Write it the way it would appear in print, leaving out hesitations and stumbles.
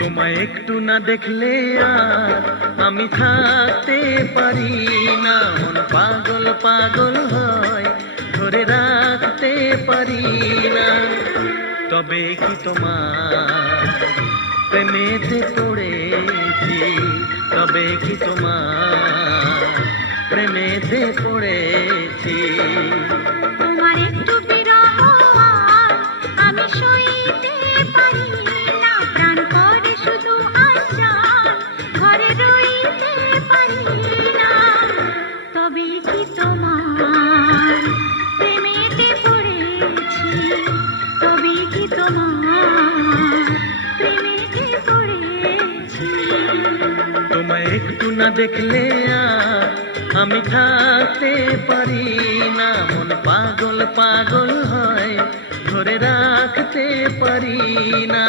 তোমায় একটু না দেখলে আর আমি থাকতে পারি না, মন পাগল পাগল হয়, ধরে রাখতে পারি না। তবে কি তোমার প্রেমেতে পড়েছি, তবে কি তোমার প্রেমেতে পড়েছি। তোমার একটু বিরহ আর আমি সইতে পারি না, প্রাণ করে শুধু আশার ঘরে রইতে পারি না। তবে কি তোমার প্রেমেতে পড়েছি, তবে কি তোমার প্রেমেতে পড়েছি। তোমায় একটু না দেখলে আর আমি থাকতে পারি না, মন পাগল পাগল হয়, ধরে রাখতে পারি না।